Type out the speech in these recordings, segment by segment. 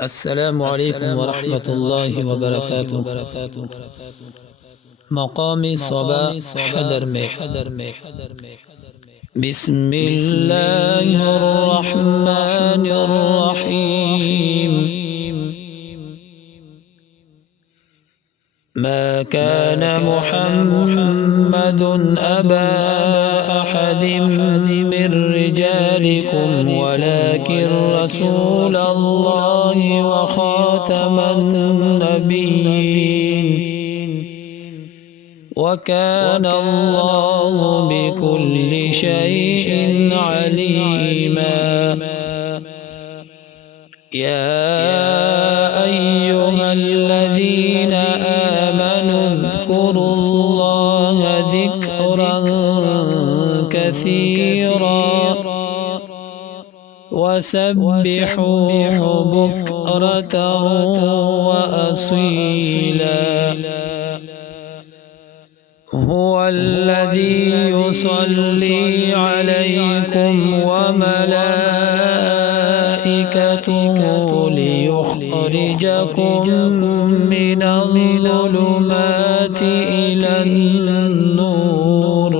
السلام عليكم ورحمة الله وبركاته. مقام صبا حدر میں بسم الله الرحمن الرحيم. ما كان محمد أبا أحد من رجالكم ولكن رسول الله وخاتم النبيين وكان الله بكل شيء عليما. يا أيها الذين آمنوا اذكروا الله ذكرا كثيرا وسبحوه بكرة وأصيلا. هو الذي يصلي عليكم وملائكته ليخرجكم من الظلمات إلى النور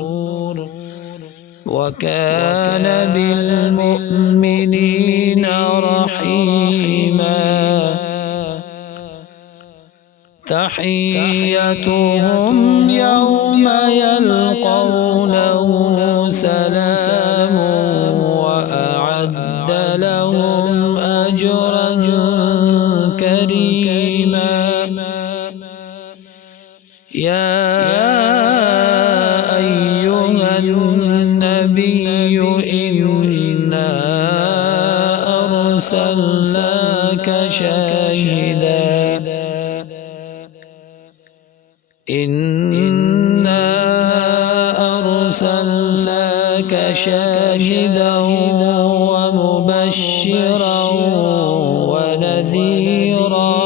وكان بالمؤمنين رحيما. تحيتهم يوم يلقونه سلام وأعد لهم أجرا كريما. يا أيها النبي إنا أرسلناك شاهدا إنا أرسلناك شاهدا ومبشرا ونذيرا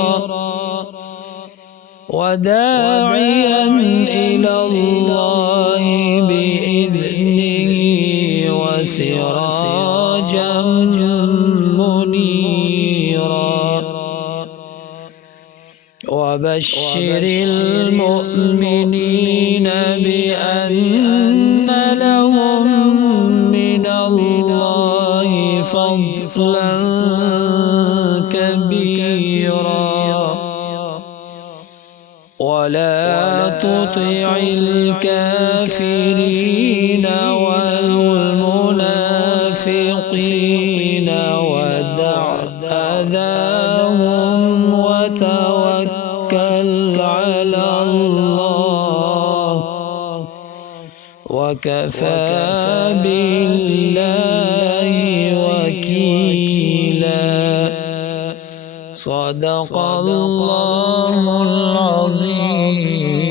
وداعيا إلى الله بإذنه وسراجا منيرا. وبشر المؤمنين بأن لهم من الله فضلا كبيرا. ولا تطع الكافرين والمنافقين ودع أذاهم وتوكل على الله وكفى بالله وكيلا. صدق الله العظيم.